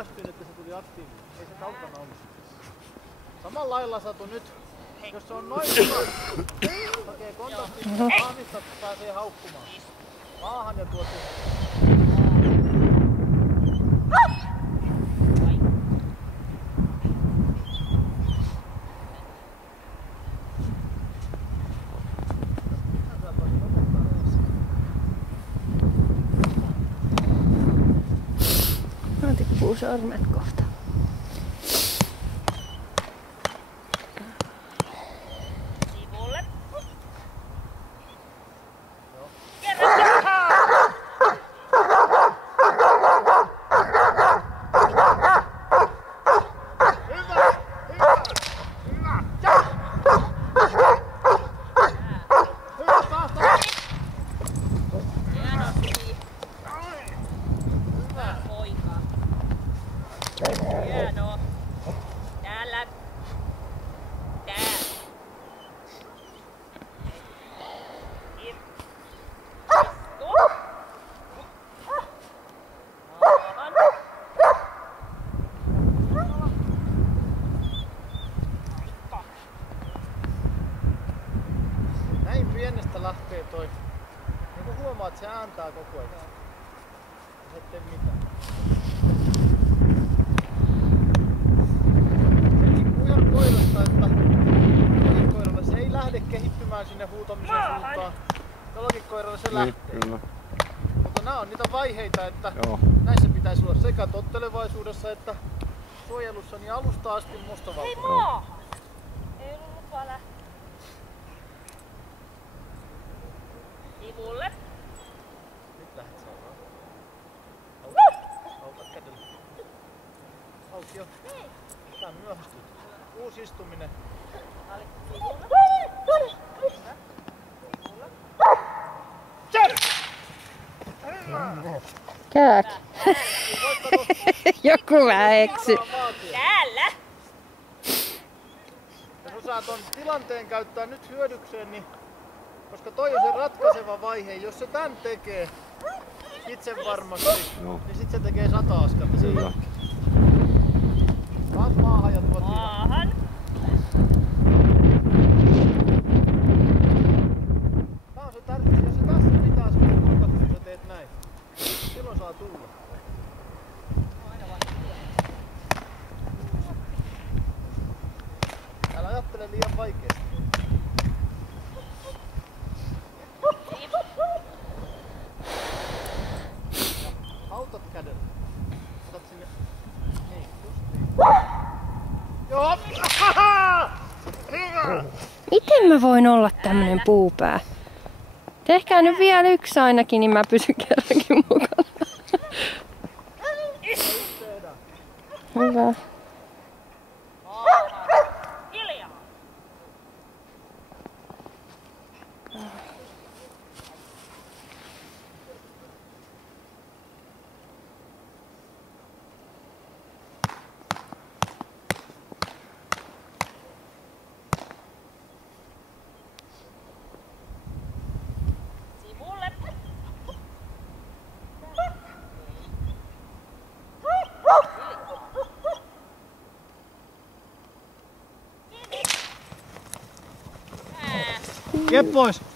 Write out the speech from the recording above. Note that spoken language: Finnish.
hidastin, että se tuli aktiivinen. Ei se kaukana ollut. Samalla lailla Satu nyt, jos se on noin hakee kontaktin, vahvistat, että pääsee haukkumaan. Maahan ja tuot tippuu sormet kohta. Sivulle. Hienoa. Täällä. Tää. Istu. Maahan. näin pienestä lähtee toi. Niin kun huomaat, se ääntää koko ajan. Se ei tee mitään. Koirasta, että koiralla se ei lähde kehittymään sinne huutamisen suuntaan. Jollakin koiralla se lähtee. Kyllä. Mutta nämä on niitä vaiheita, että Joo. näissä pitäisi olla sekä tottelevaisuudessa että suojelussa niin alusta asti Hei mustavalkoinen. maahan. Ei ollut lupaa lähteä. Sivulle. Nyt lähdet seuraamaan. Auta kädellä. Auki jo. Tää myöhästyt. Uusi istuminen. Kääk. Joku vähän eksy. Täällä. Jos osaa ton tilanteen käyttää nyt hyödykseen, niin koska toi on se ratkaiseva vaihe, jos se tän tekee itse varmasti, niin sit se tekee 100 askelta sen jälkeen. Taas maahan ja tuot Maahan. Tää on se tärkeä. Jos se tässä pitää sun kontakti, niin sä teet näin. Silloin saa tulla. Älä ajattele liian vaikeasti. Autat kädellä. Otat sinne. Niin, just niin. Joo! Hyvä! Miten mä voin olla tämmönen puupää? Tehkää nyt vielä yksi ainakin, niin mä pysyn kerrankin mukana. Hyvä. Hiljaa. Sivulle. Kie pois!